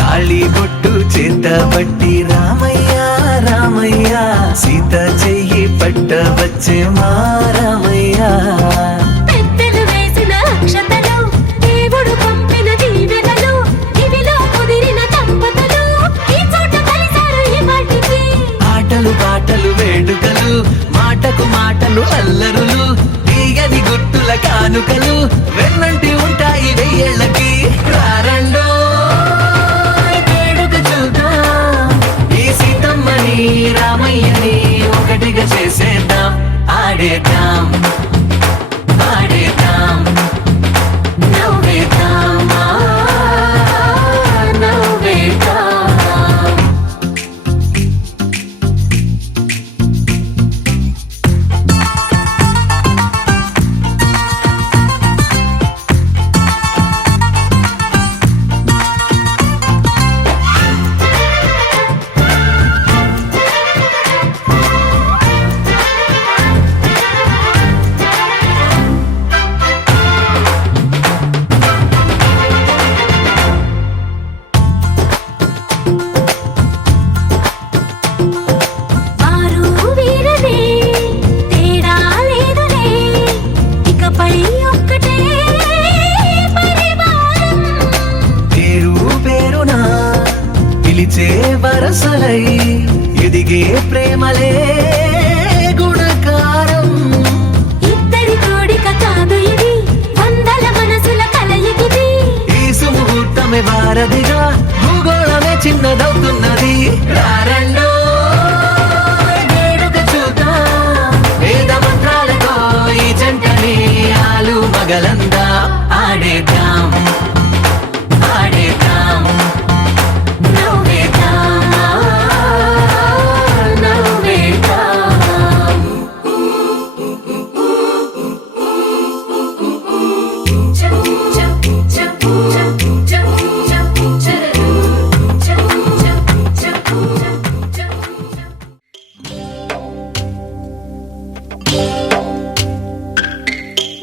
తాళిబొట్టు చేతబట్టి రామయ్య రామయ్య సీత చెయ్యి పట్టవచ్చే మా రామయ్య పెద్దలు వేసిన అక్షతలు దేవుడు పంపిన దీవెనలు ఇవిలో కుదిరిన దంపతులు ఈ చోట కలిసారు ఈ పాటికి ఆటలు పాటలు వేడుకలు మాటకు మాటలు అల్లరులు తీయని గుట్టుల కానుకలు వెన్నంటి ఉంటాయి వెయ్యేళ్ళకి రారండో వేడుక చూద్దాం ఈ సీతమ్మని రామయ్యని ఒకటిగా చేసేద్దాం ఆడేద్దాం ఆడేద్దాం నవ్వేద్దాం నవ్వేద్దాం వరసలై ఎదిగే ప్రేమలే గుణకారం ఇద్దరి కోడిక కాదు ఇది వందల మనసుల కలయికిది ఈ సుముహూర్తమే వారధిగా భూగోళమే చిన్నదవుతున్నది రారండో వేడుక చూద్దాం వేద మంత్రాలతో ఈ జంటని ఆలు మగలందా ఆడేద్దాం ఆడేద్దాం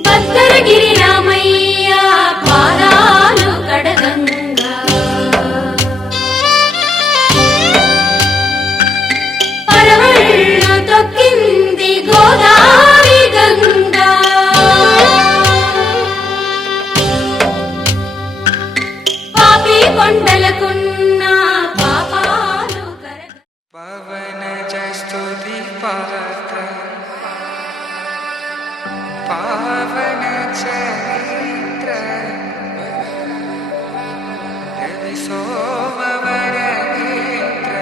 భద్రగిరి రామయ్య పాదాలు కడగంగా పరవళ్ళు తొక్కింది గోదావరి గంగా పాపి కొండలకున్న పాపాలు పవన జస్తుతి పాత్ర పావన చరిత్ర రవి సోమవర నేత్ర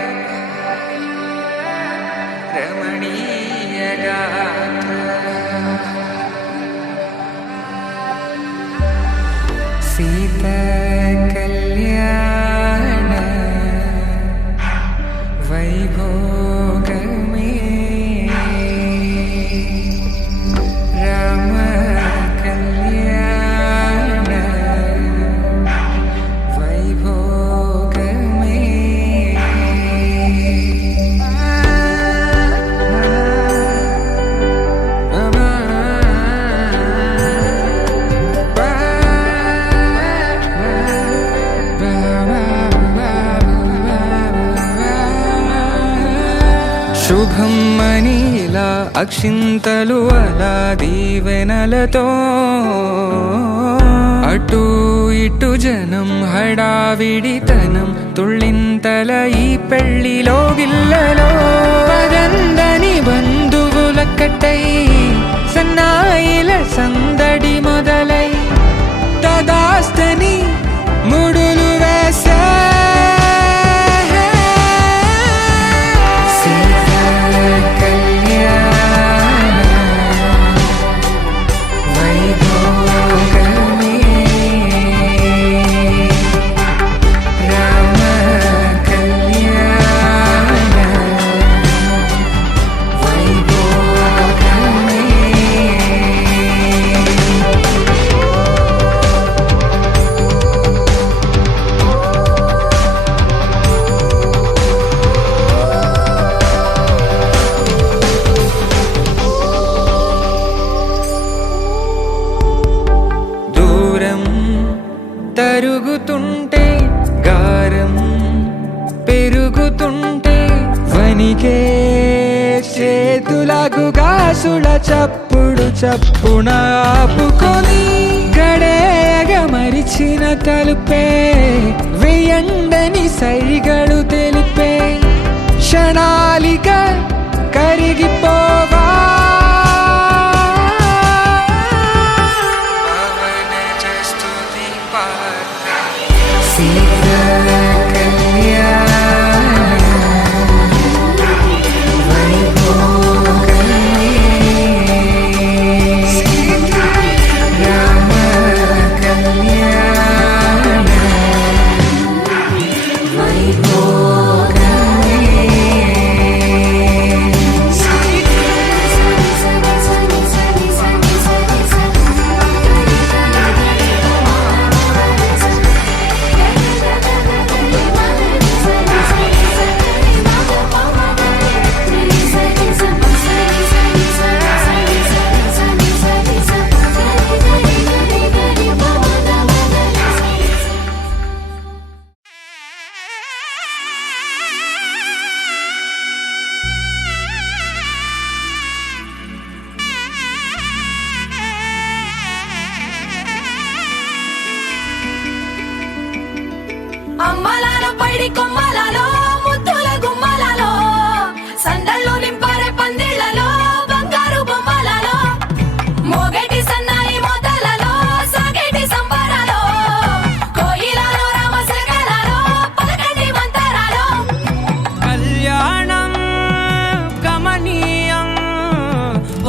రమణీయ గాత్ర సీత కళ్యాణ వైభోగమే రామ కళ్యాణ వైభోగమే శుభం మనీలా అక్షింతలు అలా దీవెనలతో అటు ఇటు జనం హడావిడితనం తుళ్ళింతల ఈ పెళ్లిలో గిల్లలో పదందని బంధువులక్కటై సన్నాయిల సందడి మొదలై తదాస్తని ముడులు వేసా తిరుగుతుంటే వనికే చేతులకు గాసుల చప్పుడు చప్పున ఆపుకొని గడేగ మరిచిన తలుపే వెయ్యండని సైగడు తెలిపే క్షణాలిక కరిగిపోవా అమ్మలాలో పైడి కొమ్మలలో ముద్దుల గుమ్మలలో సందళ్ళు నింపారే పందిళ్లలో బంగారు బొమ్మలలో మోగేటి సన్నాయి మోతలలో సాగేటి సంబరాలో కోయిలలో రామశకలలో పలకండి మంతరాలో కళ్యాణం గమనీయం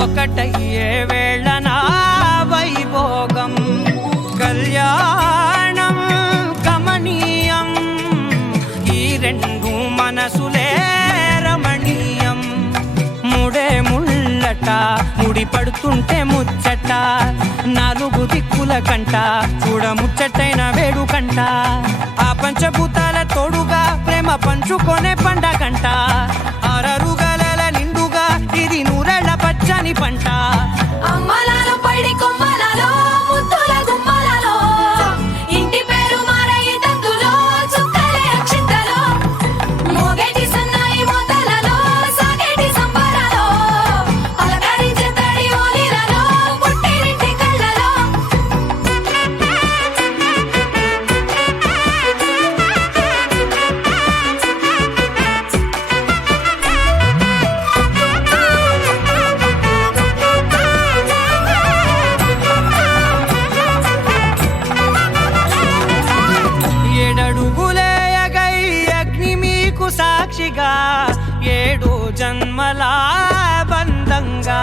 ఒకటయ్యే వేళ నా వైభోగం కళ్యాణం గమనీయం ఈ రెండు మనసులే రమణీయం ముడే ముళ్ళట ముడి పడుతుంటే ముచ్చట నాలుగు దిక్కుల కంట చూడ ముచ్చటైన వేడుకంట ఆ పంచభూతాల తోడుగా ప్రేమ పంచుకొనే పండగంట ఆరరుగల నిండుగా ఇది నూరెళ్ళ పచ్చని పంట అమ్మలాలో పైడి కొమ్మలలో ముద్దుల గుమ్మలలో ఇంటి పేరు మారయి తందులో చుక్కలే అక్షింతలో మోగేటి సన్నాయి మోతలలో సాగేటి సంబరాలో పలకరించే తడి ఓలిలలో పుట్టినింటి కళ్ళలో ఏడడుగులేయగై అగ్ని మీకు సాక్షిగా ఏడు జన్మల బంధంగా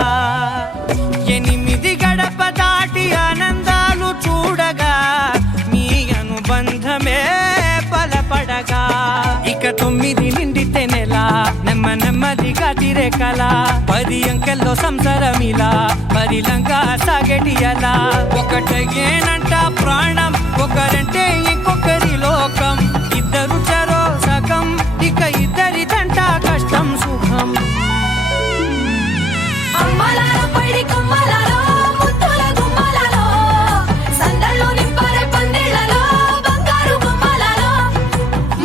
ఎనిమిది గడప దాటి ఆనందాలు చూడగా మీ అనుబంధమే బలపడగా ఇక 9 నిండితే నెల నెమ్మదిగా తిరే కల 10 అంకెల్లో సంసారమిలా పరిలంగా సాగటి అలా ఒకటేనంట ప్రాణం ఒకరంటే ఇంకొకరి లోకం ఇద్దరు చరో సగం ఇక ఇద్దరిదంట కష్టం సుఖం అమ్మలాలో పైడి కొమ్మలలో ముద్దుల గుమ్మలలో సందళ్ళు నింపారే పందిళ్లలో బంగారు బొమ్మలలో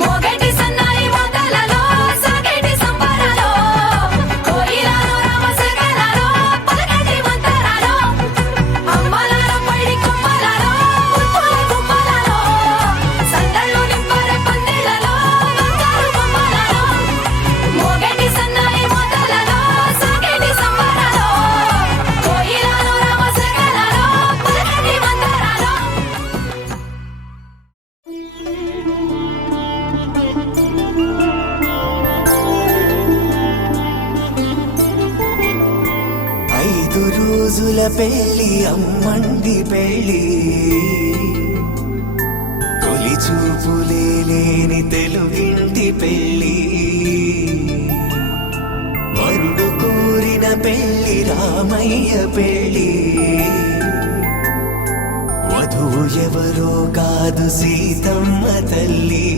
మోగేటి సన్నాయి మోతలలో సాగేటి సంబరాలో కోయిలలో రామశకలలో పలకండి మంతరాలో అమ్మలాలో పైడి కొమ్మలలో ముద్దుల గుమ్మలలో సందళ్ళు నింపారే పందిళ్లలో బంగారు బొమ్మలలో మోగేటి సన్నాయి మోతలలో సాగేటి సంబరాలో కోయిలలో రామశకలలో పలకండి మంతరాలో 5 రోజుల పెళ్లి అమ్మండి పెళ్లి తొలి చూపులే లేని తెలుగింటి పెళ్లి వరుడు కోరిన పెళ్లి రామయ్య పెళ్లి వధువు ఎవరో కాదు సీతమ్మ తల్లి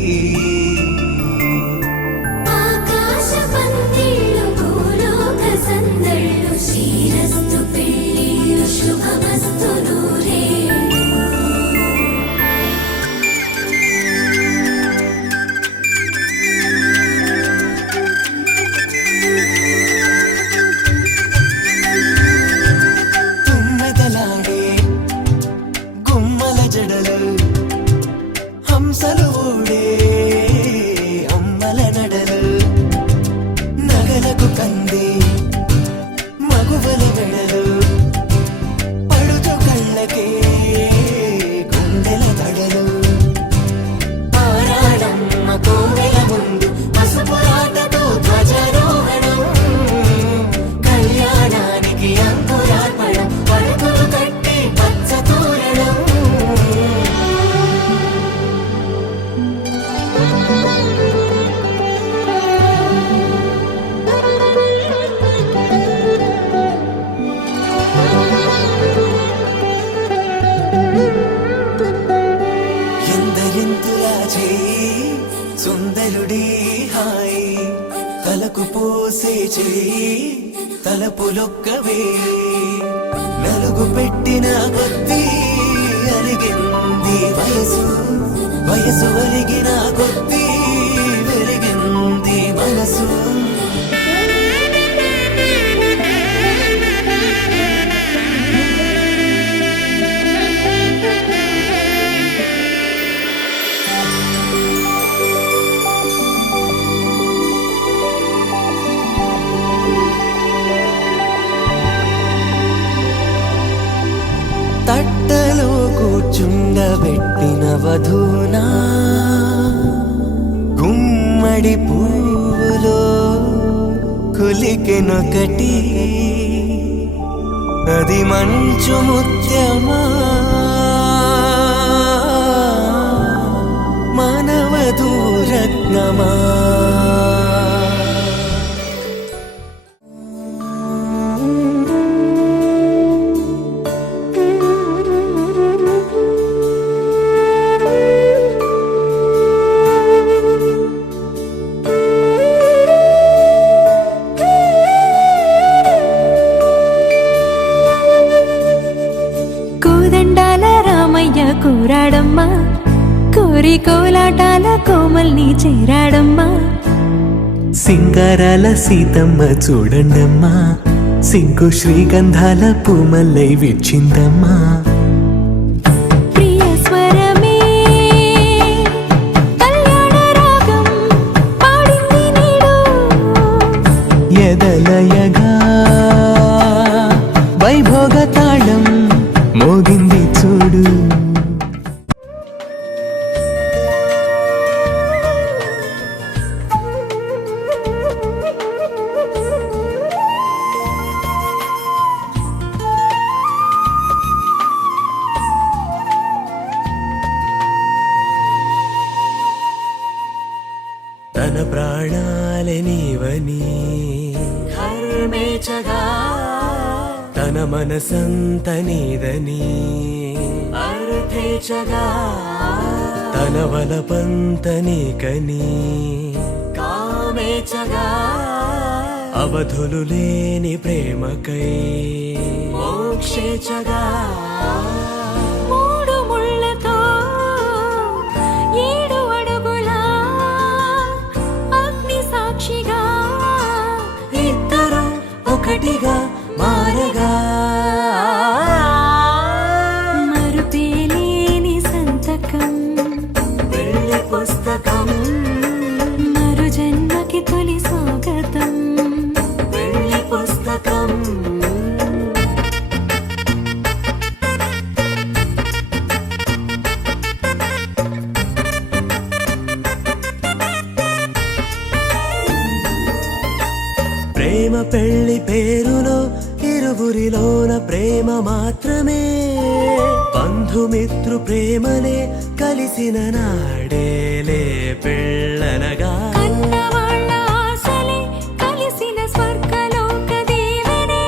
ఆకాశ పందిళ్ళు భూలోక సందళ్ళు శ్రీరస్తు పెళ్ళిళ్ళు శుభమస్తు నూరే తోడే అమ్మల నడలు నగలకు కంది మగువల మెడలు పడుచు కళ్ళకే గుండెల తడలు ఆరాడమ్మ కోవెల ముందు పసుపురాటతో ధ్వజారోహణం కళ్యాణానికి అంకురార్పణం పడుకులు కట్టి పచ్చ తోరణం ఎందరింతులా చేయి సుందరుడి హాయి తలకు పోసే చేయి తలపులొక్కవే నలుగు పెట్టిన కొద్దీ అలిగింది వయసు వయసు అలిగిన కొద్దీ వెలిగింది మనసు తట్టలో కూర్చుండబెట్టిన వధూనా గుమ్మడి పువ్వులో కులికెనొకటి అది మంచు ముత్యమా మానవధూరత్నమా కోదండాల రామయ్య కూరాడమ్మా కోరి కోలాటాల కోమల్ని చేరాడమ్మా సింగారాల సీతమ్మ చూడండమ్మా సింగు శ్రీగంధాల పూమల్లై విచ్చిందమ్మా ప్రియ స్వరమే కళ్యాణ రాగం పాడింది నేడు ఎదలయగా వైభోగ తాళం మోగింది చూడు తన ప్రాణాలే నీవని హర్మేచగా తన మనసంత నీదని అర్థేచగా తన వలపంత నీకని కామేచగా అవధులు లేని ప్రేమకై మోక్షేచగా మూడు ముళ్ళతో ఏడు అడుగుల అగ్ని సాక్షిగా ఇద్దరు ఒకటిగా మారగా మరుపేలేని సంతకం పెళ్లి పుస్తకం మరు జన్మకి తొలి స్వాగతం పెళ్లి పుస్తకం ప్రేమ పెళ్లి పేరులో ఇరువురిలోన ప్రేమ మాత్రమే బంధుమిత్రు ప్రేమలే కలిసిన నాడేలే పెళ్ళనగా కన్నవాళ్ళ ఆశలే కలిసిన స్వర్గలోక దీవెనే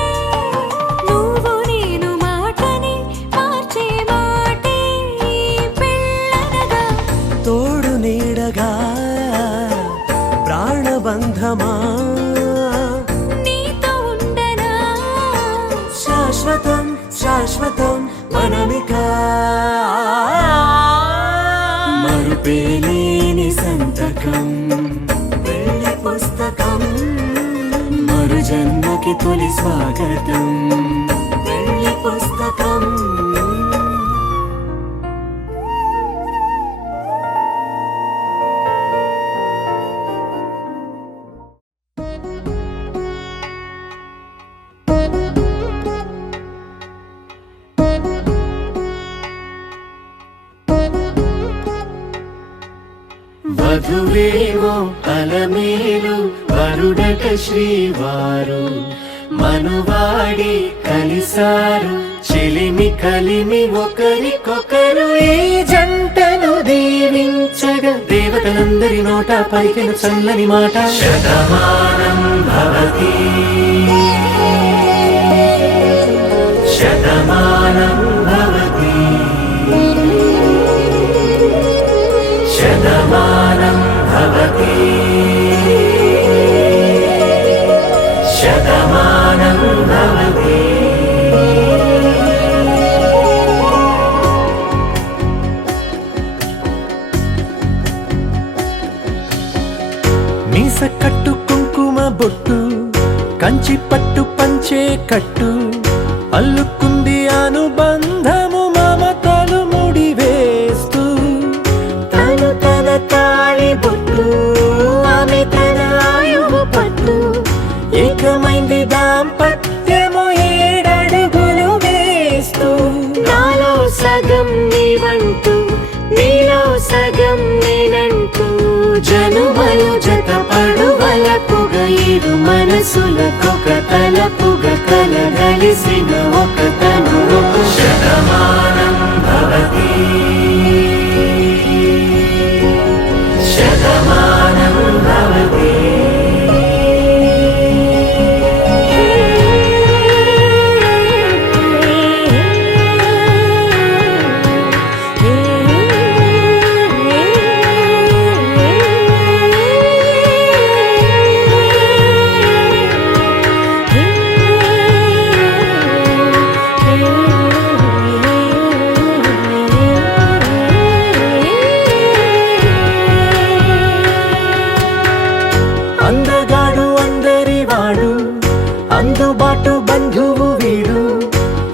నువ్వు నేను మాటని మార్చే మాటే పెళ్ళనగా తోడు నీడగా ప్రాణబంధమా నీతో ఉండనా శాశ్వతం శాశ్వతం మనమిక మరుపేలేని సంతకం పెళ్లి పుస్తకం మరు జన్మకి తొలి స్వాగతం పెళ్లి పుస్తకం వధువేమో అలమేలు వరుడట శ్రీవారు మనువాడి కలిసారు చెలిమి కలిమి ఒకరికొకరు ఈ జంటను దీవించగా దేవతలందరి నోట పలికిన చల్లని మాట శతమానం భవతి శతమానం భవతి శతమానం భవతి శతమానం భవతి. మీస కట్టు కుంకుమ బొట్టు కంచి పట్టు పంచే కట్టు అల్లుకుంది అనుబంధము మమతలు ముడివేస్తూ తను తన తాళి బొట్టు ఆమె తన ఆయువు పట్టు ఏకమైంది దాంపత్యము 7 అడుగులు వేస్తూ నాలో సగం నీవంటూ నీలో సగం నేనంటూ జనుమలు జత పడువలపుగ 7 మనసులకొక తలపుగ కలగలిసిన ఒక తను శతమానం భవతి శతమానం భవతి. అందగాడు అందరి వాడు అందుబాటు బంధువు వీడు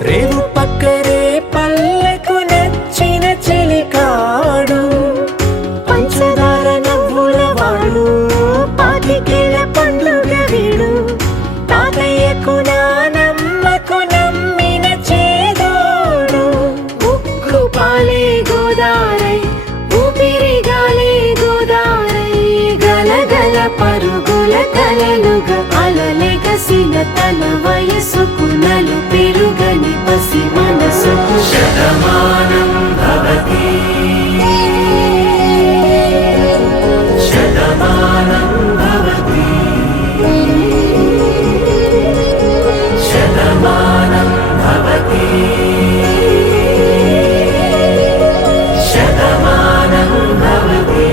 రేవు పక్కరే పల్లెకు నచ్చిన చెలికాడు పంచదార నవ్వుల వాడు పాతికేల పండుగ వీడు తాతయ్యకు నానమ్మకు నమ్మిన చేదోడు ఉక్కు పాలే గోదారై ఊపిరిగాలే గోదారై గలగల పరుగుల కలలుగా అలలెగసిన తన వయసుకు నలు పెరుగని పసి మనసుకు శతమానం భవతి శతమానం భవతి శతమానం భవతి శతమానం భవతి.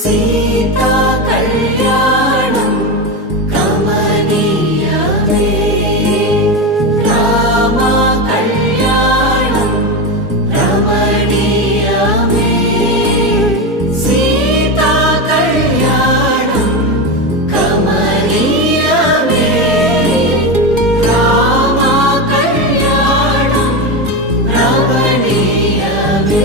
సీతా కళ్యాణం కమనీయమే రామ కళ్యాణం రమణీయమే సీతా కళ్యాణం కమనీయమే రామ కళ్యాణం రమణీయమే.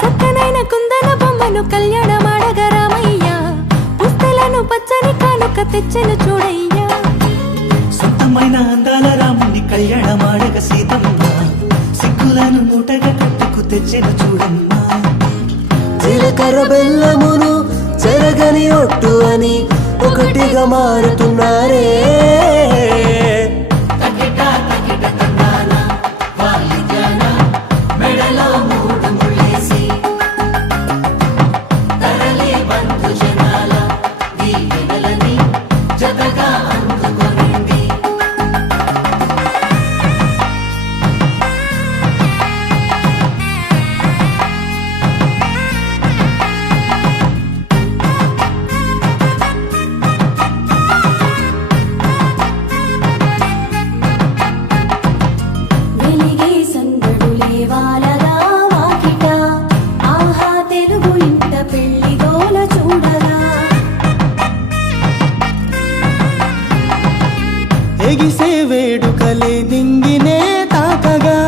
చక్కనైన కుందన బొమ్మను కళ్యాణమాడగ రామయ్య పుస్తలను పచ్చని కానుక తెచ్చెను చూడయ్యా సొంతమైన అందాల రాముని కళ్యాణమాడగ సీతమ్మ సిగ్గులను మూటగా కట్టుకు తెచ్చిన చూడమ్మా జీలకర్ర బెల్లమును చెరగని ఒట్టు అని ఒకటిగా మారుతున్నారే వేడుకలే నింగినే తాకగా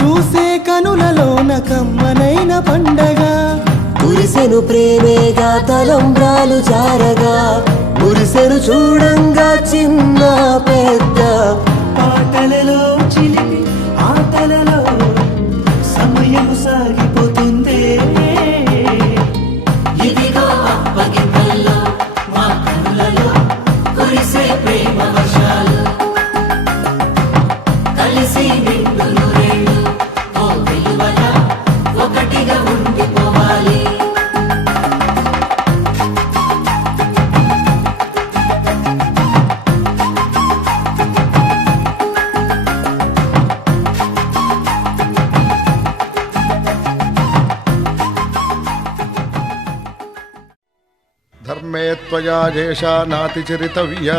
చూసే కనులలోన కమ్మనైన పండగ కురిసెను ప్రేమేగా తలంబ్రాలు జారగా మురిసెను చూడంగా చిన్న పెద్ద పాటలలో చిలిపి ఆటలలో సమయం సాగిపోతుందే ఇదిగో అప్పగింతల్లో మా కనులలో కురిసే ప్రేమ వర్షాలు కలిసి నిండు నూరేళ్ళు ఓ విలువల ఒకటిగా ఉండిపోవాలి ధర్మే త్వయా ఏషా నాతి చరితవ్యా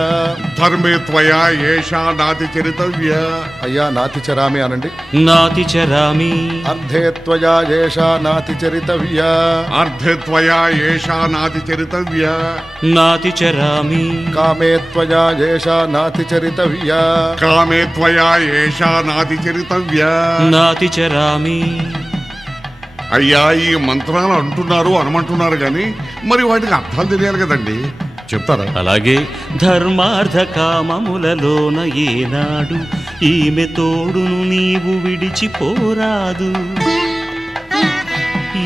ధర్మే త్వయా ఏషా నాతి చరితవ్య అయ్యా నాతి చరామి అనండి నాతి చరామి అర్ధే త్వయా ఏషా నాతి చరితవ్యా అర్ధే త్వయా ఏషా నాతి చరితవ్య నాతి చరామి కామే త్వయా ఏషా నాతి చరితవ్యా కామే త్వయా ఏషా నాతి చరితవ్య నాతి చరామి. అయ్యా ఈ మంత్రాలు అంటున్నారు అనమంటున్నారు గాని మరి వాటికి అర్థాలు తెలియాలి కదండి, చెప్తారా? అలాగే ధర్మార్థ కామములలోన ఏనాడు ఈమె తోడును నీవు విడిచిపోరాదు.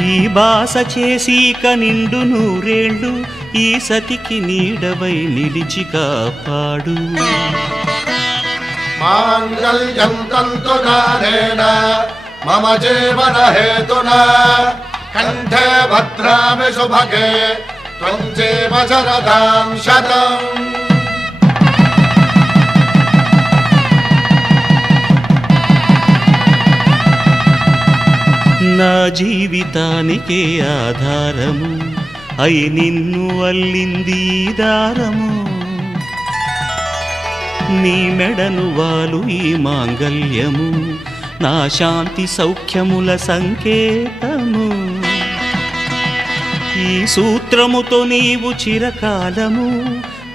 ఈ బాస చేసి నిండు నూరేళ్ళు ఈ సతికి నీడవై నిలిచి కాపాడు. మాంగళ్యం తంతునానేన మమ జీవన హేతునా కంఠే భద్రామి శుభగే త్వం జీవ శరదాం శతం. నా జీవితానికే ఆధారము అయి నిన్ను అల్లింది ఈ దారము. నీ మెడను వాలు ఈ మాంగల్యము నా శాంతి సౌఖ్యముల సంకేతము. ఈ సూత్రముతో నీవు చిరకాలము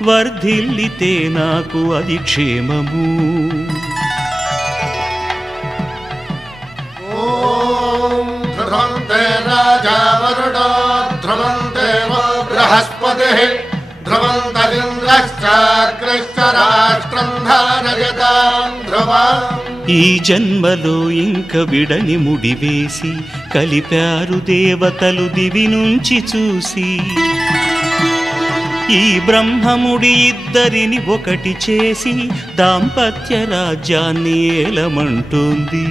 వర్ధిల్లితే నాకు అది క్షేమము. ఓం ధ్రువంతే రాజా వరుణో ధ్రువంతే బృహస్పతిః ధ్రువంతరింద్రశ్చాగ్రశ్చ రాష్ట్రం ధారయతాం ధ్రువం. ఈ జన్మలో ఇంక విడని ముడివేసి కలిపారు దేవతలు దివి నుంచి చూసి. ఈ బ్రహ్మముడి ఇద్దరిని ఒకటి చేసి దాంపత్య రాజ్యాన్ని ఏలమంటుంది.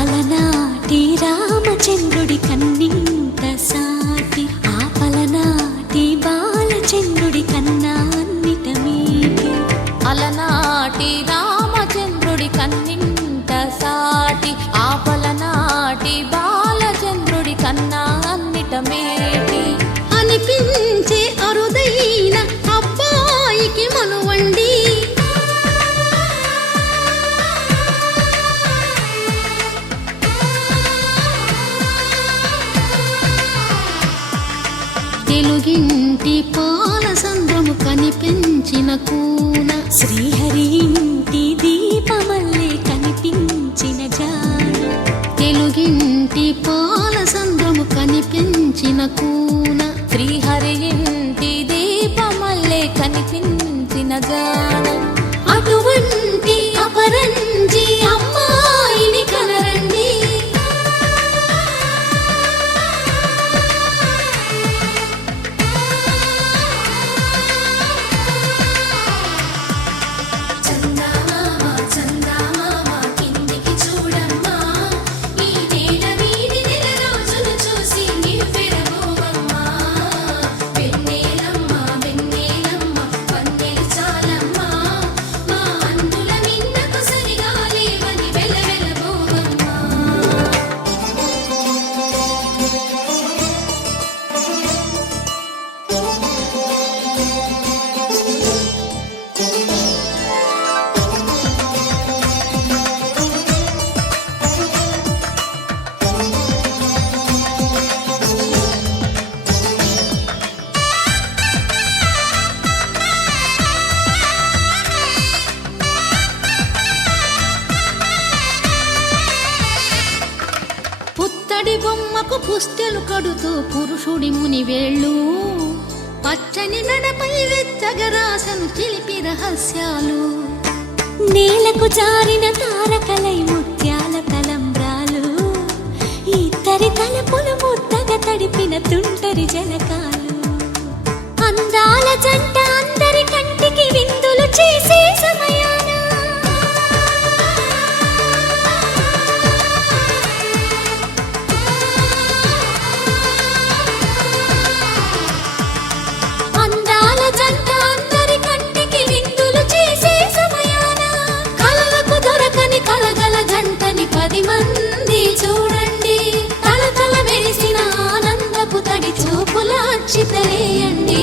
అలనాటి రామచంద్రుడి కన్నింత సాటి ఆపలనాటి బాలచంద్రుడి కన్నా అన్నిట మీటి. అలనాటి రామచంద్రుడి కన్నింత సాటి ఆపలనాటి బాలచంద్రుడి కన్నా అన్నిట మేటి. అనిపించే అరుదైన అబ్బాయికి మనువండి తెలుగింటి పాల సంద్రము కనిపించిన కూన శ్రీహరి ఇంటి దీపమల్లే కనిపించిన జాన. తెలుగింటి పాల సంద్రము కనిపించిన కూన శ్రీహరి ఇంటి దీపమల్లే కనిపించిన జాన. అటువంటి అపరంజి అమ్మాయిని కనరండి. పుస్తెలు కడుతూ పురుషుడి ముని వేళ్ళు పచ్చని నడపై వెచ్చగరాసను చిలిపి రహస్యాలు నేలకు జారిన తారకలై ముత్యాల తలంబ్రాలు ఇద్దరి తలపులు ముద్దగా తడిపిన తుంటరి జలకాలు అందాల జంట అందరి కంటికి విందులు చేసే సమయాన అందాల జంట అందరి కంటికి విందులు చేసే సమయాన కలలకు దొరకని కలగల జంటని 10 మంది చూడండి తల మెరిసిన ఆనందపు తడి చూపుల అచ్చితలేయండి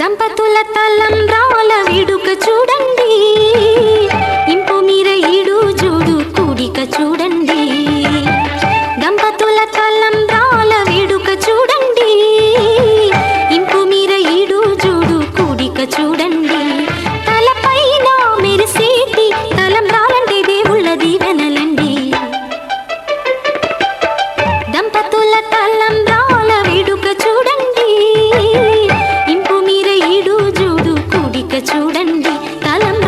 దంపతుల తలంబ్రాల విడుక చూడండి ఇంపు మీర ఈడు జోడు కూడిక చూడండి దంపతుల తలంబ్రాల విడుక చూడండి ఇంపు మీర ఈడు జోడు కూడిక చూడండి తలపైన మెరిసేటి తలంబ్రాలంటే దేవుళ్ళ దీవెనలండి దంపతుల తలంబ్రాల విడుక చూడండి ఇంపు మీర ఈడు జోడు కూడిక చూడండి తలం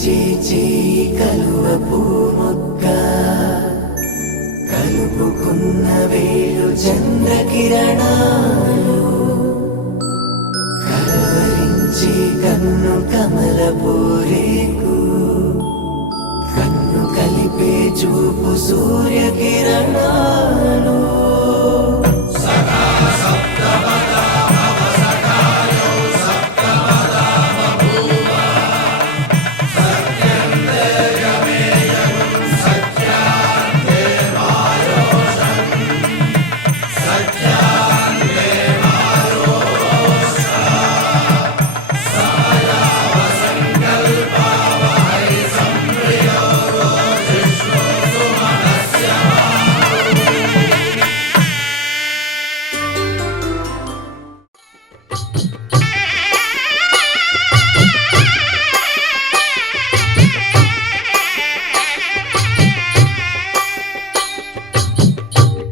చేయి కలువ పూమొక్క కలుపుకున్న వేలు చంద్రకిరణాలు కలవరించి కన్ను కమల పూరేకు కన్ను కలిపే చూపు సూర్యకిరణాలు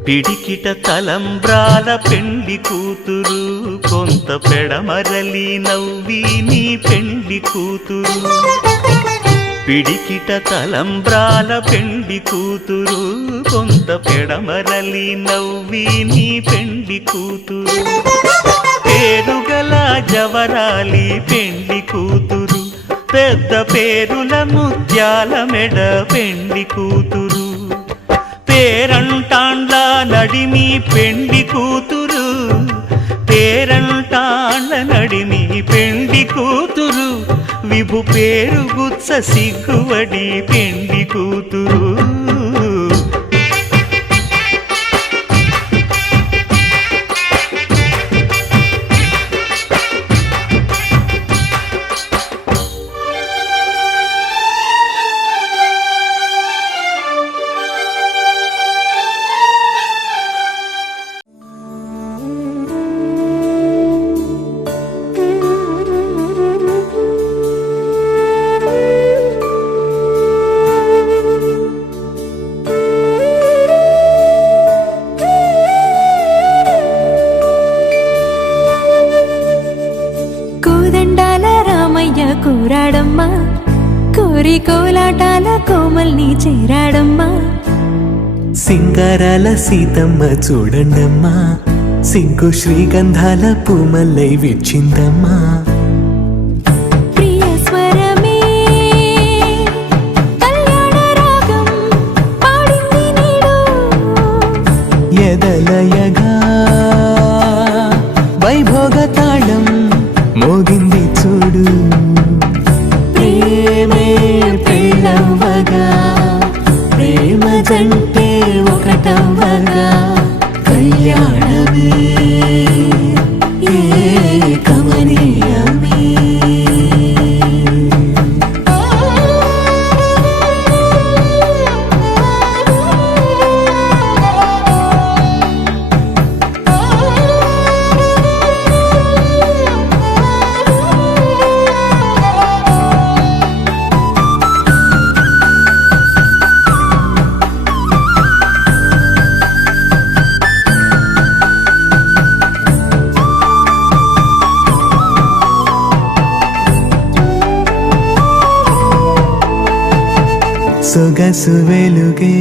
పిడికిట తలంబ్రాల పెండి కూతురు కొంత పెడమరలి నవ్వి నీ పెండి కూతురు పిడికిట తలంబ్రాల పెండి కూతురు కొంత పెడమరలి నవ్వి నీ పెండి కూతురు పేరుగల జవరాలి పెండి కూతురు పెద్ద పేరుల ముత్యాల మెడ పెండి కూతురు పేరంటాండ్ల నడిమి పెండి కూతురు పేరంటాండ్ల నడిమి పెండి కూతురు విభు పేరు గుత్స సిగ్గువడి పెండి కూతురు కూరాడమ్మా కోరి కోలాటాల కోమల్ని చేరాడమ్మా సింగారాల సీతమ్మ చూడండమ్మా సింగు శ్రీగంధాల పూమల్లై విచ్చిందమ్మా ప్రియ స్వరమే కళ్యాణ రాగం పాడింది నీడు ఎదలయగా వైభోగ తాళం మోగింది చూడు ప్రేమే పెళ్ళవ్వగా ప్రేమ జంటే ఒకటవ్వగా కళ్యాణమే కమనీయమే సొగసు వెలుగే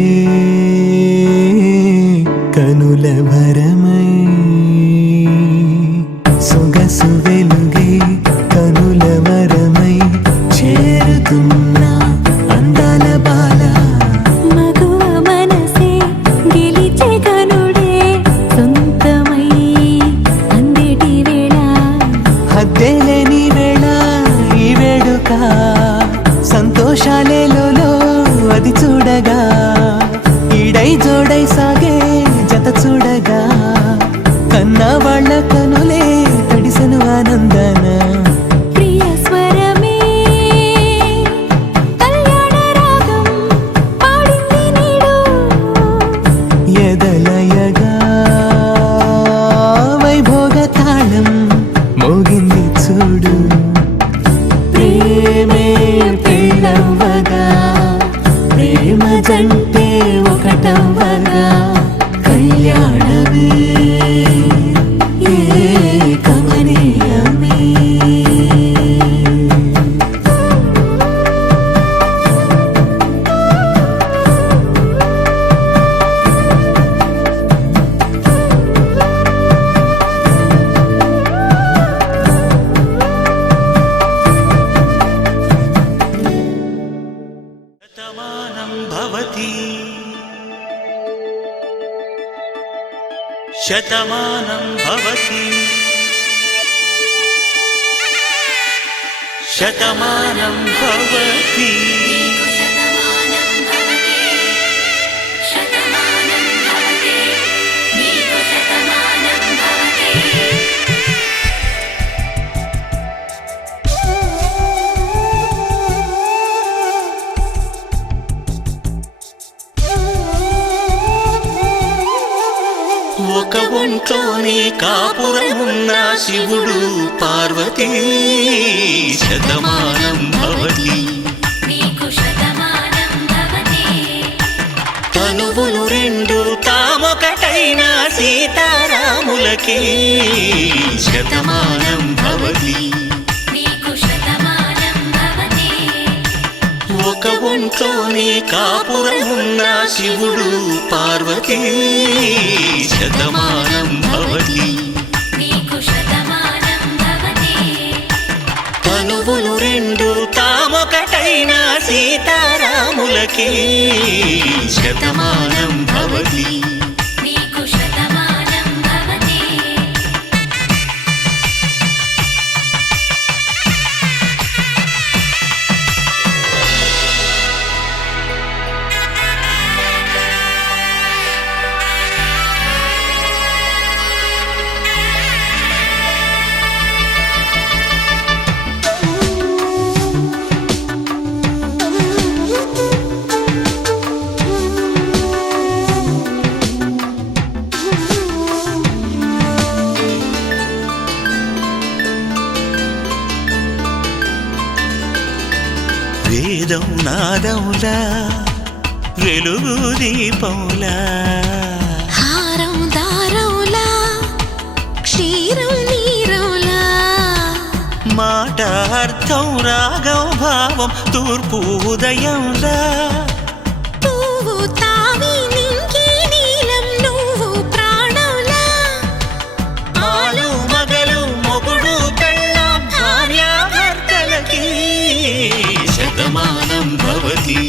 కనుల భరమై సొగసు వెలుగే కనుల భరమై చేరుతున్న అందాల బాల మగువ మనసే గెలిచే కనుడే సొంతమై అందేటి వేళ హద్దేలేని వేళ ఈ వేడుక సంతోషాలేలో అది చూడగా ఈడై జోడై సాగే జత చూడగా కన్నా వాళ్ళ కనులే తడిసెను ఆనందన ప్రియ స్వరమే కళ్యాణ రాగం పాడింది నీడు ఎదలయగా వైభోగ తాళం మోగింది చూడు ప్రేమే శతమానం భవతి శతమానం భవతి ఒక ఒంట్లోనే కాపురమున్న శివుడు పార్వతీ శతమానం భవతి తనువులు రెండు తామొకటైన సీతారాములకి శతమానం భవతి ఒక ఒంట్లోనే కాపురమున్న శివుడు పార్వతీ శతమానం భవతి తనువులు రెండు తామొకటైన సీతారాములకి శతమానం భవతి వేదం నాదములా వెలుగు దీపములా హారం దారవులా క్షీరం నీరవులా మాట అర్థం రాగం భావం తూర్పు ఉదయంలా పువ్వు తావి నింగి నీలం నువ్వు ప్రాణంలా ఆలు మగలు మొగుడు పెళ్ళాం భార్యాభర్తలకి శతమానం భవతి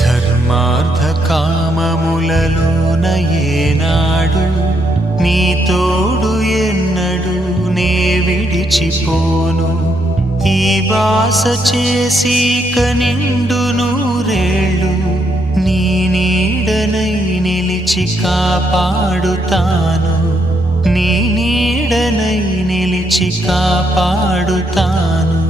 ధర్మార్థ కామములలోన ఏనాడు నీ తోడు ఎన్నడు నే విడిచిపోను ఈ వాస చేసి కనిండు నూరేళ్ళు నీ నీడనై నిలిచి కాపాడుతాను నీ నీడనై నిలిచి కాపాడుతాను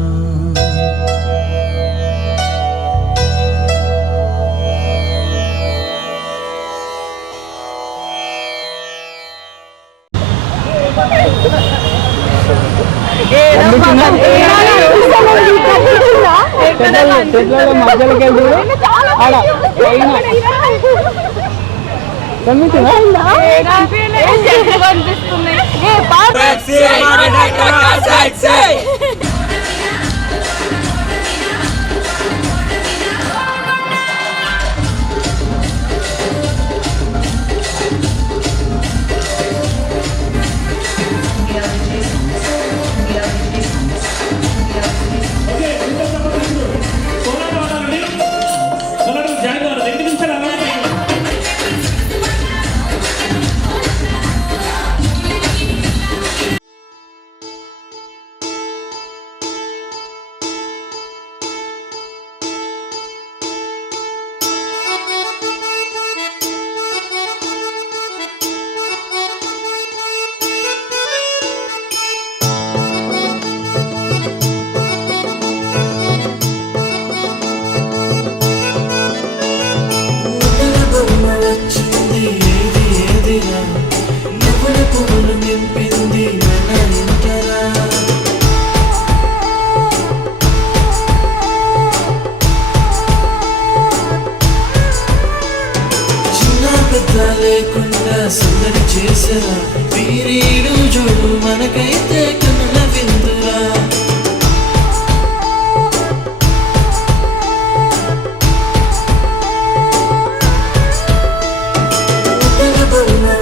సందడి చేసరా వీరీడు జోడు మనకైతే కనుల విందురా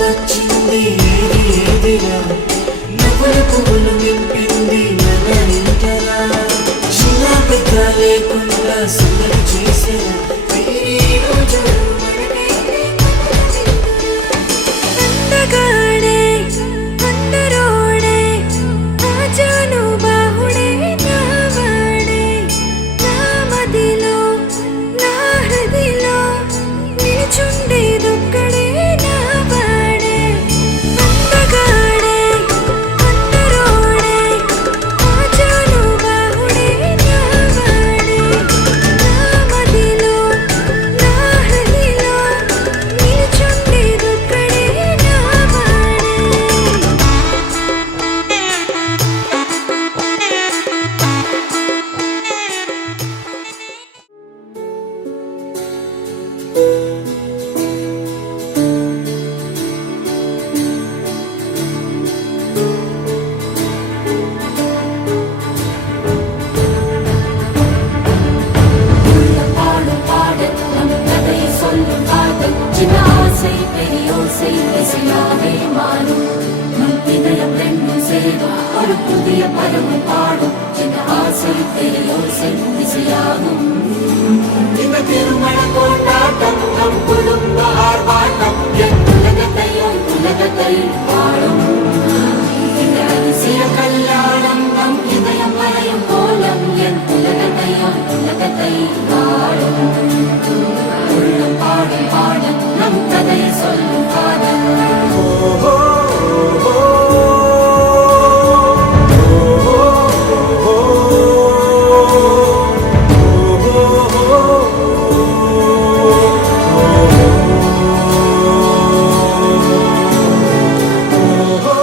వచ్చింది ఏది ఏదిరా నవ్వుల పువ్వులు నింపింది మన ఇంటరా చిన్న పెద్ద లేకుండా సందడి చేసరా వీరీడు జోడు అందగాడే అందరోడే ఆజాను బాహుడే నావాడే నా మదిలో నా హృదిలో నిలుచుండేదొక్కడే నావాడే అందగాడే అందరోడే ఆజాను బాహుడే నావాడే నా మదిలో నా హృదిలో నిలుచుండేదొక్కడే பாடும் பாடல் நம் கதையை சொல்லும் காதல் சின்ன ஆசை பெரியோசை இசையாவே மாறும் நம் இதயம் ரெண்டும் சேரும் ஒரு புதிய பருவம் பாடும் சின்ன ஆசை பெரியோசை இசையாகும் இந்த திருமண கொண்டாட்டம் நம் குடும்ப ஆர்ப்பாட்டம் என் உலகத்தை வாழும் இந்த அதிசய கல்யாணம் நம் இதயம் வரையும் கோலம் என் உலகத்தை வாழும் உள்ளம் பாடும் பாடல் நம் கதையை சொல்லும் காதல் oh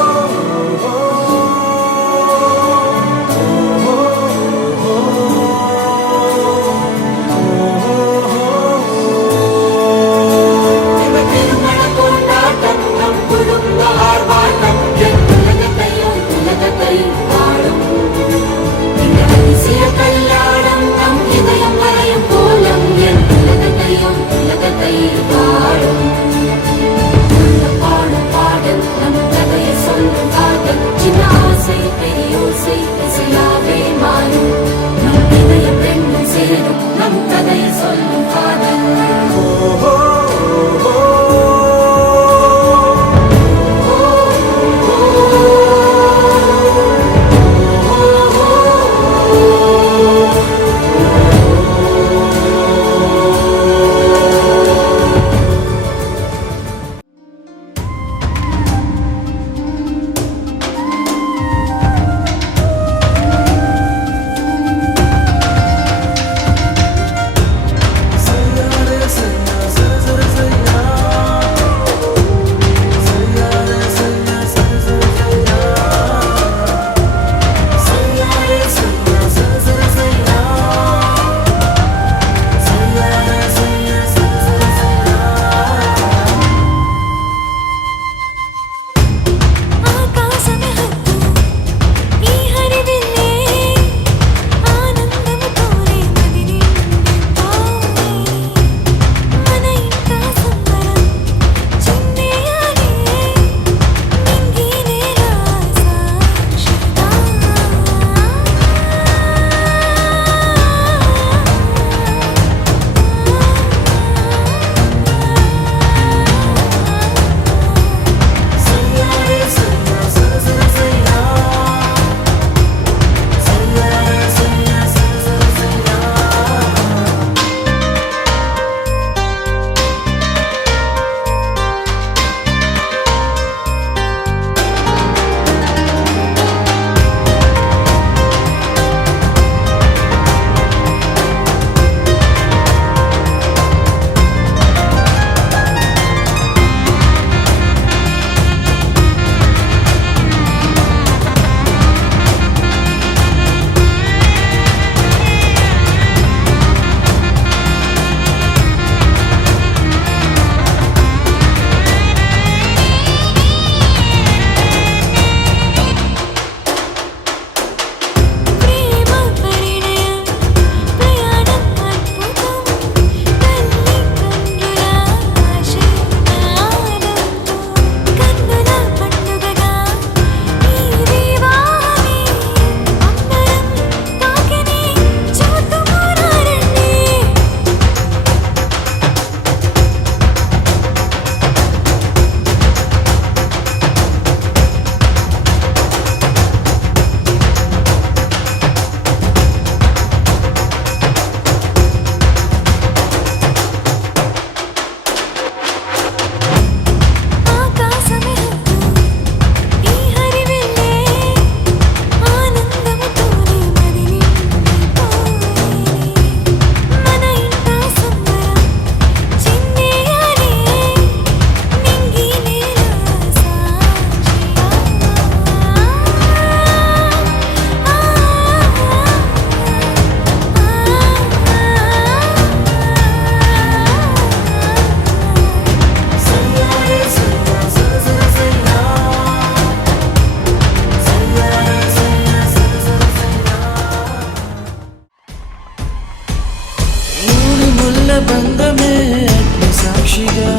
బంధమే అగ్ని సాక్షిగా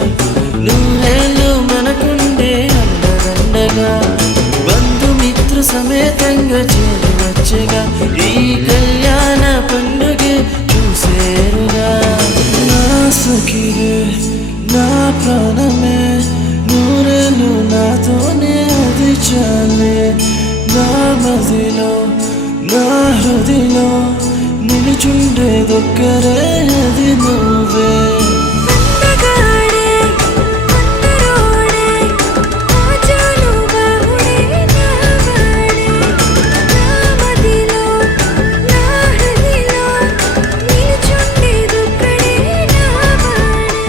నూరేళ్ళు మనకుండే అండదండగా బంధుమిత్ర సమేతంగా చేరవచ్చగా ఈ కళ్యాణ పండుగే చూసేరుగా నా సఖిరే నా ప్రాణమే నూరేళ్ళు నాతోనే అది చాలే నా మదిలో నా హృదిలో నిలుచుండేదొక్కరే అది నువ్వే అందగాడే అందరోడే ఆజాను బాహుడే నావాడే నా మదిలో నా హృదిలో నిలుచుండేదొక్కడే నావాడే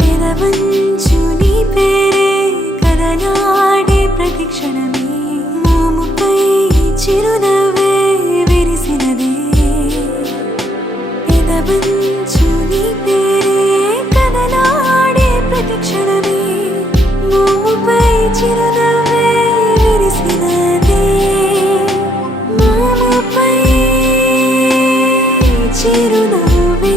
పెదవంచు నీ పేరే కదలాడే ప్రతి క్షణమే మోముపై చిరునవ్వే విరిసినదే పెదవంచు నీ పేరే కదలాడే ప్రతి క్షణమే మోముపై చిరునవ్వే విరిసినదే మోముపై చిరునవ్వే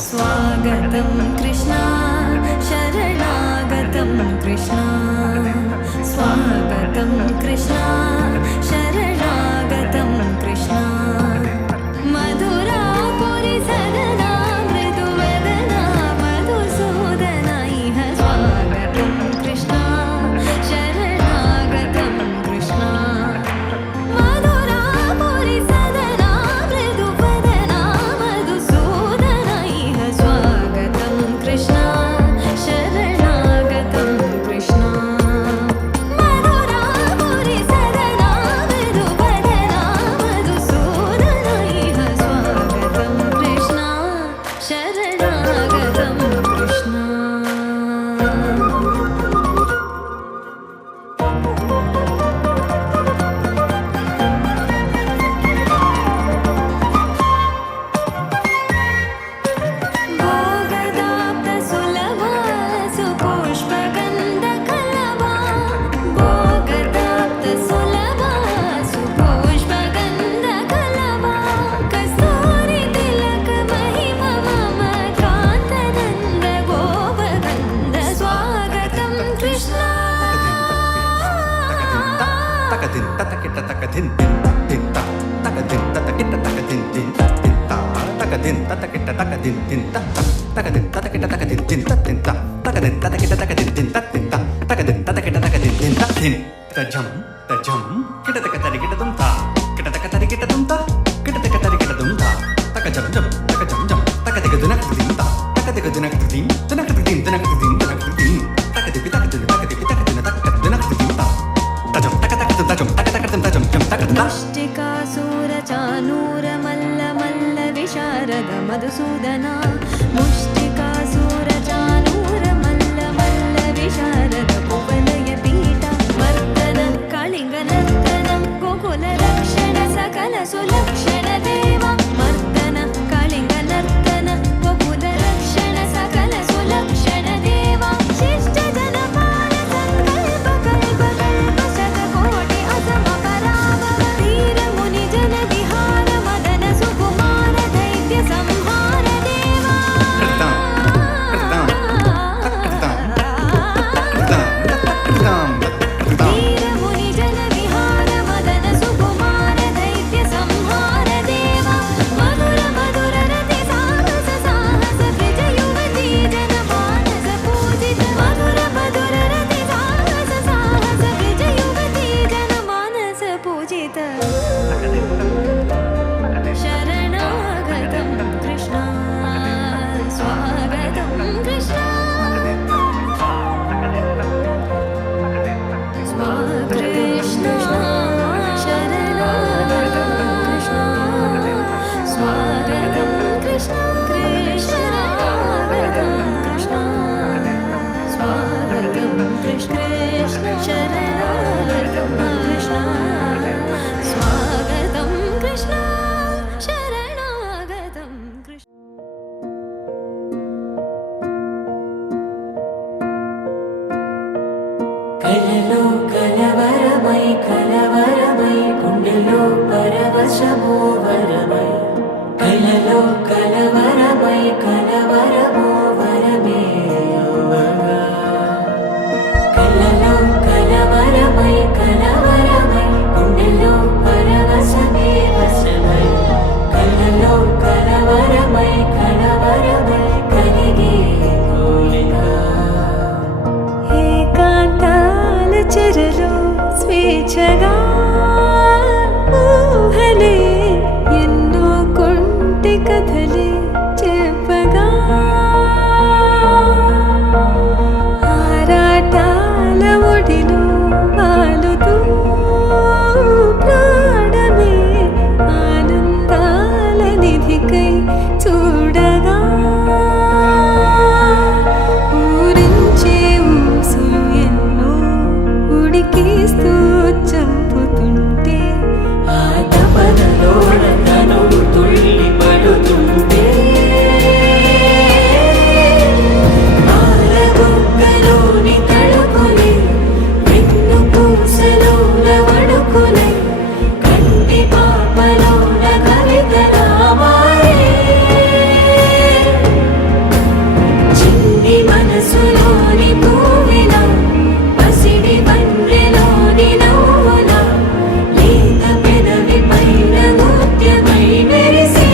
स्वागतं कृष्णा शरणागतं कृष्णा स्वागतं कृष्णा शरणागतं कृष्णा मधुरापुरि सदना मृदुवदना मधुसूदना इह स्वागतं कृष्णा शरण మధుసూదన ముష్టికాసుర చానూర మల్ల మల్ల విశారద కువలయ పీఠ మర్దన కళింగ నర్తన గోకుల రక్షణ సకల సులక్షణ దేవ మర్దన కళింగ నర్తన గోకుల రక్షణ సకల సులక్షణ దేవ శిష్ట జనపాల సంకల్ప కల్ప కల్ప శతకోటి అసమ పరాభవ ధీర ముని జన విహార మదన సుకుమార దైత్య సంహార దేవా ధీర ముని జన విహార మదన సుకుమార దైత్య సంహార దేవా మధుర మధుర రతి సాహస సాహస విజ యువతి జన మానస పూజిత మధుర మధుర రతి సాహస సాహస విజ యువతి జన మానస పూజిత శరణాగతం కృష్ణ స్వాగతం కృష్ణ కృష్ణ శరణాగతం కృష్ణ స్వాగతం కృష్ణ శరణాగతం కృష్ణ స్వాగతం కృష్ణ శరణాగతం కృష్ణ స్వాగతం కృష్ణ శరణాగతం కృష్ణ కలలో కలవరమై కలవరమై గుండెలో పరవశమో వరమై కలలో కలవరమై కలవరమో వరమే యువగా కలలో కలవరమై కలవరమై గుండెలో పరవశమే వశమై కలలో కలవరమై కలవరమై కలిగే కోరిక ఏకాంతాల చెరలో స్వేచ్ఛగా ఊహలే ఎన్నో కొంటె కథలే చెప్పగా ఆరాటాల ఒడిలో వాలుతూ ప్రాణమే ఆనందాల నిధికై చూడగా ఊరించే ఊసులు ఎన్నో ఉడికిస్తూ చంపుతుంటే ఆ తపనలోన తనువు తుళ్ళి పడుతుంటే పాలబుగ్గలోని తడుకులే వెన్ను పూసలోన వడుకులే కంటి పాపలోన కవితలా మారే చిన్ని మనసులోని పూవిన పసిడి బండ్రెలోని నవ్వున లేత పెదవి పైన నృత్యమై మెరిసే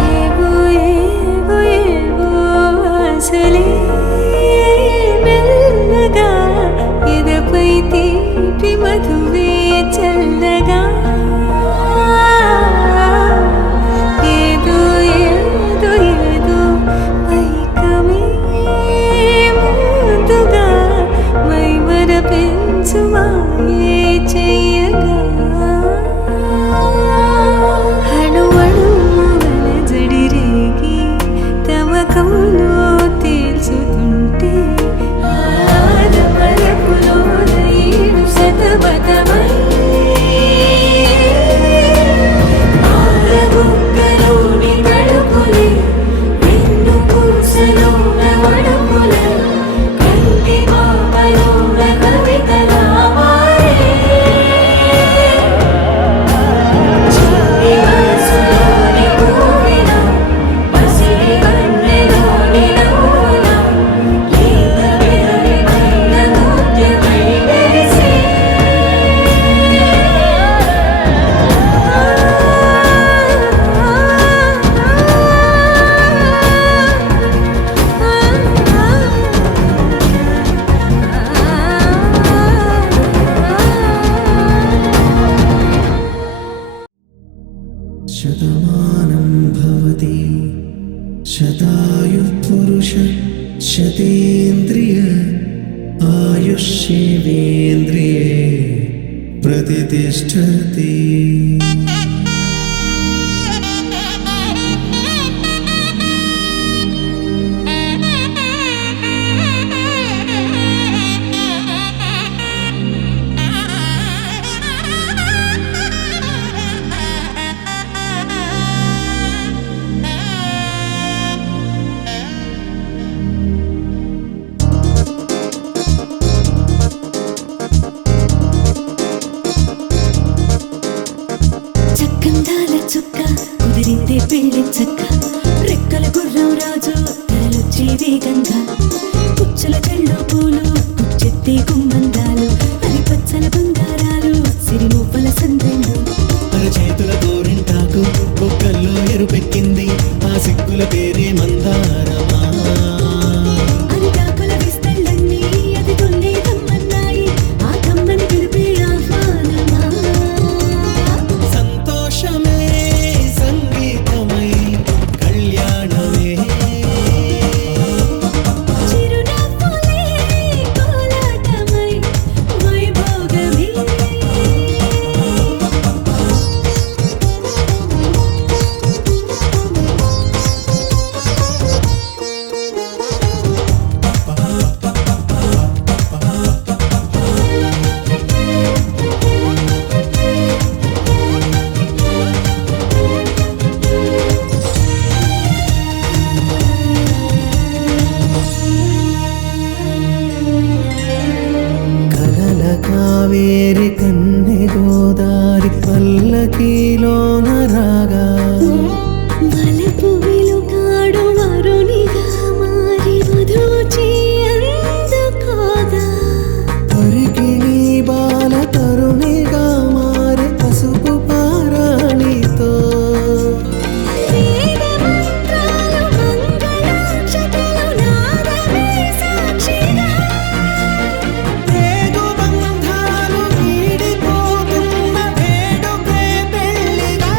ఏవో ఏవో ఏవో ఆశలే మెల్లగా ఎదపై తీపి మధువే చల్లగా ఏదో ఏదో ఏదో పైకమే ముందుగా మై మరపే आयुष्येवेन्द्रिये प्रतिष्ठति చక్కందాల చుక్క కుదిరిందే పెళ్లి చక్క రెక్కల గుర్రం రాజు తరలొచ్చే వేగంగా పుచ్చల చెళ్ళు పూలు కుచ్చెత్తే గుమ్మందాలు అరి పచ్చల బంగారాలు సిరిమూపల సందెండు చేతుల గోరింటాకు బొక్కల్లో ఎరుపెక్కింది ఆ సిగ్గుల పేరే మందారమా అరిటాకుల విస్తళ్ళన్నీ అది తొల్లి తమ్మన్నాయి ఆ తమ్మని పిలిపే ఆహ్వానమా సంతోషమే సంగీతమై కళ్యాణమే చిరునవ్వులే కోలాటమై వైభోగమే కలల కావేరి కన్నె గోదారి పల్లకీలోన రాగా వలపు వెలుగాడు వరునిగా మారి వధూచి అందుకోగా తొరికి నీ బాల తరుణిగా మారే పసుపు పారాణితో వేద మంత్రాలు మంగళాక్షతలు నాదమే సాక్షిగా రేగు బంధాలు వీడిపోతున్న వేడుకే పెళ్లిగా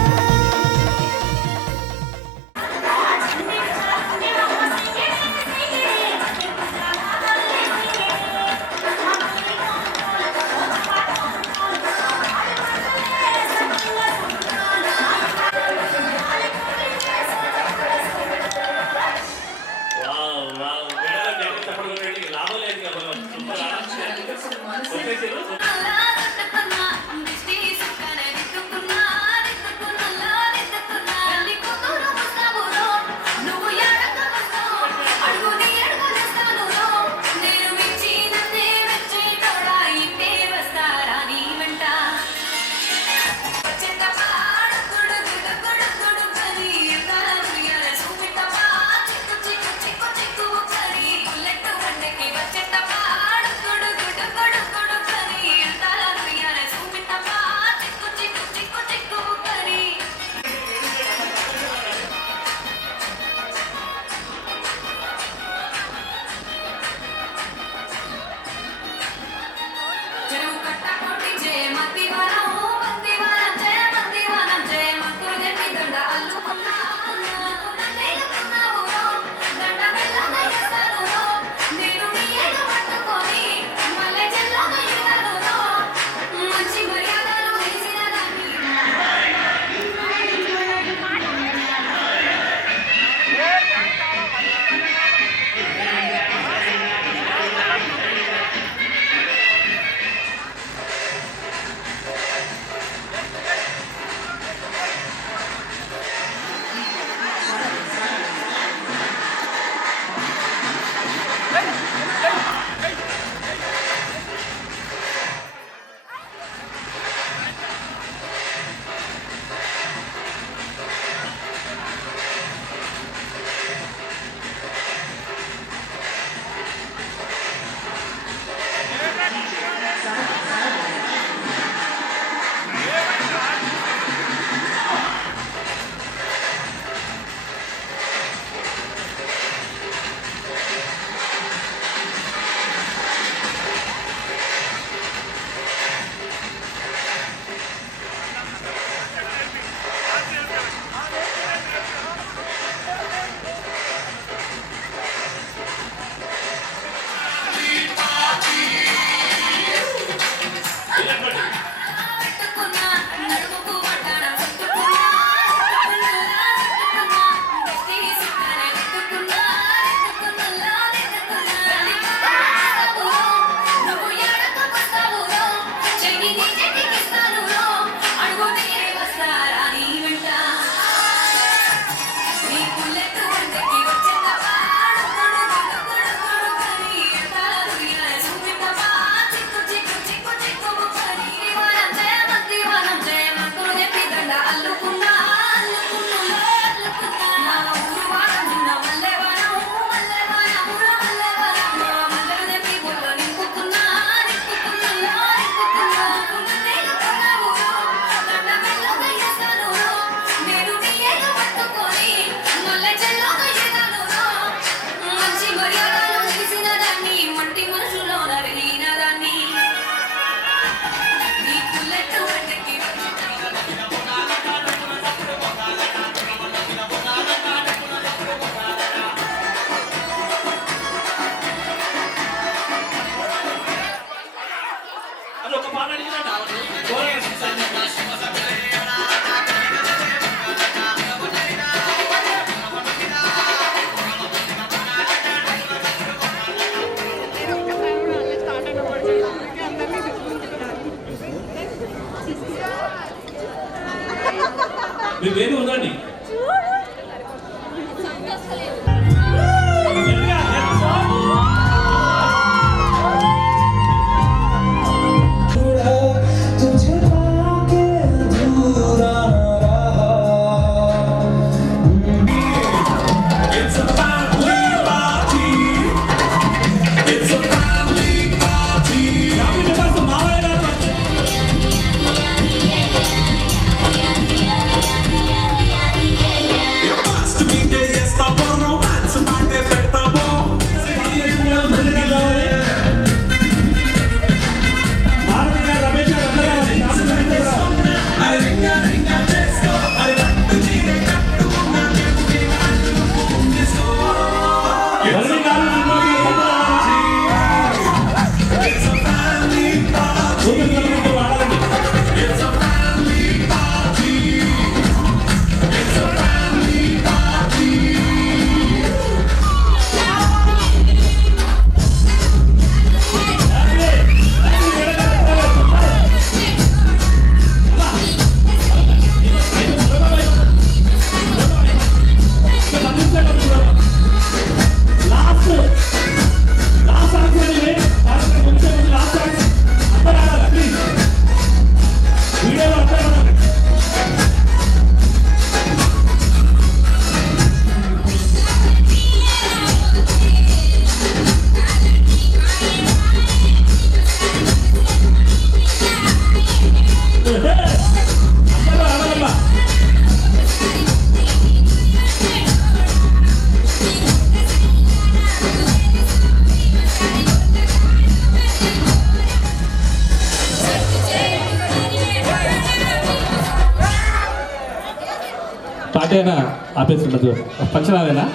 పాట అయినా ఆపేసి ఉండదు, పంచనాదేనా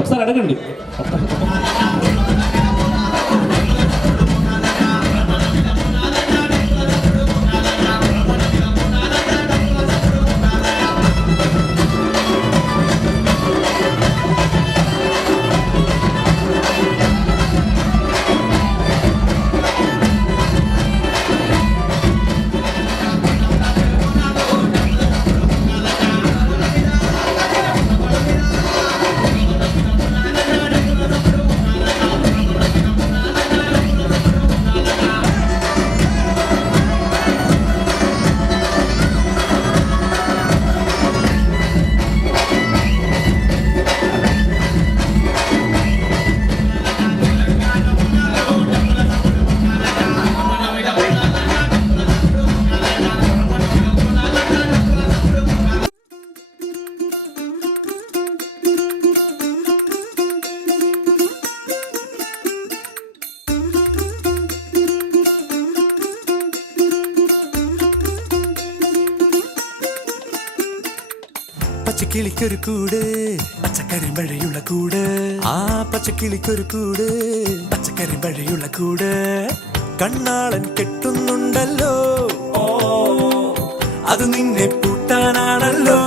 ఒకసారి అడగండి. പച്ചക്കിളിക്കൊരു കൂട് പച്ചക്കരിമ്പഴയുള്ള കൂട് ആ പച്ചക്കിളിക്കൊരു കൂട് പച്ചക്കരിമ്പഴയുള്ള കൂട് കണ്ണാളൻ കെട്ടുന്നുണ്ടല്ലോ അത് നിന്നെ പൂട്ടാനാണല്ലോ